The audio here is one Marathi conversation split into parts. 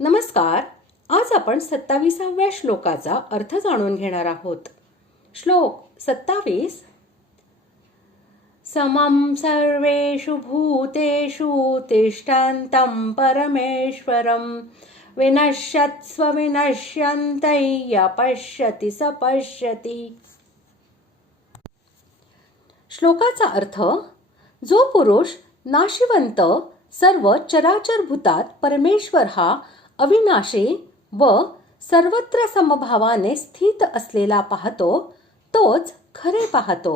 नमस्कार. आज आपण 27व्या श्लोकाचा अर्थ जाणून घेणार आहोत. श्लोक 27. समं सर्वेषु भूतेषु तिष्ठन्तं परमेश्वरं विनश्यत्स्व विनश्यन्तै य पश्यति स पश्यति. श्लोकाचा अर्थ: जो पुरुष नाशिवंत सर्व चराचर भूतात परमेश्वर हा अविनाशी व सर्वत्र समभावाने स्थित असलेला पाहतो, तोच खरे पाहतो.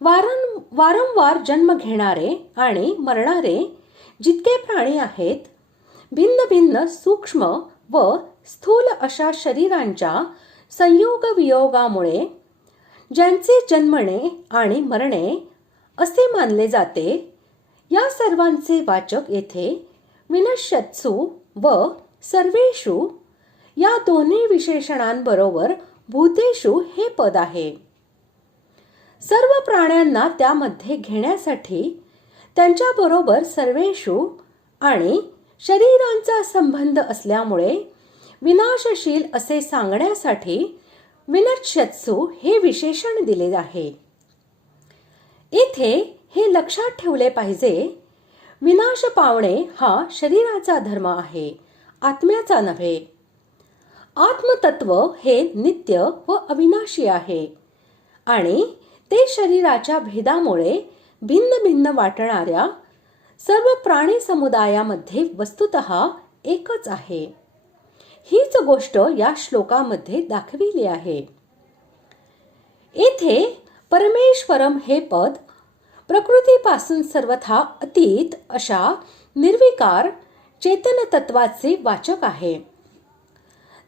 वारंवार जन्म घेणारे आणि मरणारे जितके प्राणी आहेत, भिन्न भिन्न सूक्ष्म व स्थूल अशा शरीरांच्या संयोग वियोगामुळे ज्यांचे जन्मणे आणि मरणे असे मानले जाते, या सर्वांचे वाचक येथे विनश्यत्सु व सर्वेषु या दोन्ही विशेषणांबरोबर भूतेषु हे पद आहे. सर्व प्राण्यांना त्यामध्ये घेण्यासाठी त्यांच्याबरोबर सर्वेषु आणि शरीरांचा संबंध असल्यामुळे विनाशशील असे सांगण्यासाठी विनश्यत्सु हे विशेषण दिले आहे. येथे हे लक्षात ठेवले पाहिजे, विनाश पावणे हा शरीराचा धर्म आहे, आत्म्याचा नव्हे. आत्मतत्व हे नित्य व अविनाशी आहे आणि ते शरीराच्या भेदामुळे भिन्न भिन्न वाटणाऱ्या सर्व प्राणी समुदायामध्ये वस्तुतः एकच आहे. हीच गोष्ट या श्लोकामध्ये दाखविली आहे. येथे परमेश्वरम हे पद प्रकृतीपासून सर्वथा अतीत अशा निर्विकार चेतन तत्वाचे वाचक आहे.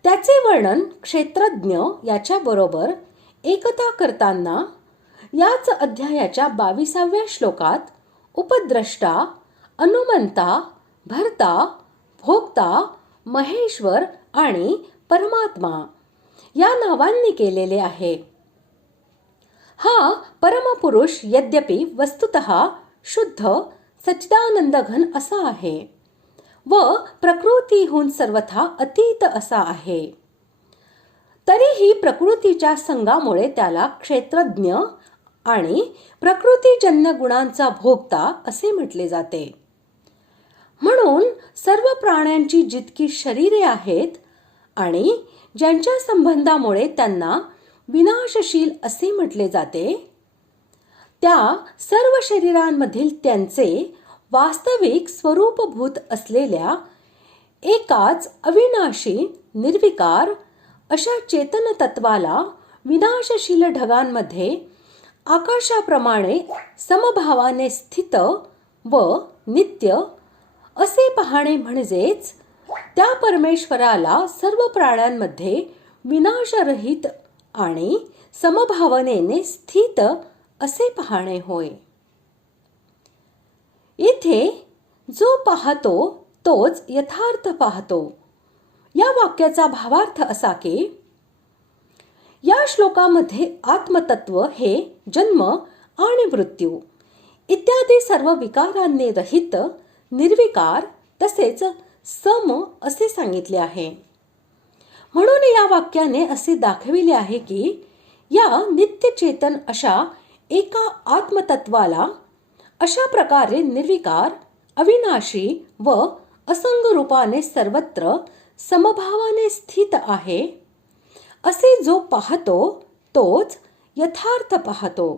त्याचे वर्णन क्षेत्रज्ञ याच्या बरोबर एकता करताना याच अध्यायाच्या 22व्या श्लोकात उपद्रष्टा, अनुमंता, भर्ता, भोक्ता, महेश्वर आणि परमात्मा या नावांनी केलेले आहे. हा परमपुरुष यद्यपि वस्तुतः शुद्ध सच्चिदानंद घन असा आहे व प्रकृतीहून सर्वथा अतीत असा आहे, तरीही प्रकृतीच्या संगामुळे त्याला क्षेत्रज्ञ आणि प्रकृतीजन्य गुणांचा भोक्ता असे म्हटले जाते. म्हणून सर्व प्राण्यांची जितकी शरीरे आहेत आणि ज्यांच्या संबंधामुळे त्यांना विनाशशील असे म्हटले जाते, त्या सर्व शरीरांमधील त्यांचे वास्तविक स्वरूपभूत असलेल्या एकाच अविनाशी निर्विकार अशा चेतन तत्वाला विनाशशील ढगांमध्ये आकाशाप्रमाणे समभावाने स्थित व नित्य असे पाहणे म्हणजेच त्या परमेश्वराला सर्व प्राण्यांमध्ये विनाशरहित आणि समभावनेने स्थित असे पाहणे होय. इथे जो पाहतो तोच यथार्थ पाहतो या वाक्याचा भावार्थ असा की या श्लोकामध्ये आत्मतत्व हे जन्म आणि मृत्यू इत्यादी सर्व विकारांनी रहित निर्विकार तसेच सम असे सांगितले आहे. म्हणून या वाक्याने असे दाखविले आहे की या नित्य चेतन अशा एका आत्मतत्वाला अशा प्रकारे निर्विकार, अविनाशी व असंग रूपाने सर्वत्र समभावाने स्थित आहे असे जो पाहतो तोच यथार्थ पाहतो.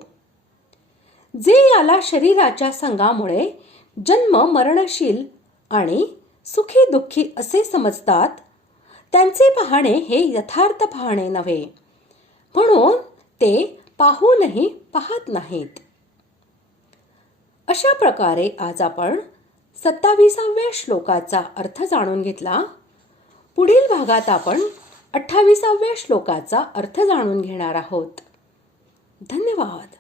जे याला शरीराच्या संगामुळे जन्म मरणशील आणि सुखी दुःखी असे समजतात, त्यांचे पाहणे हे यथार्थ पाहणे नव्हे, म्हणून ते पाहूनही पाहत नाहीत. अशा प्रकारे आज आपण 27व्या श्लोकाचा अर्थ जाणून घेतला. पुढील भागात आपण 28व्या श्लोकाचा अर्थ जाणून घेणार आहोत. धन्यवाद.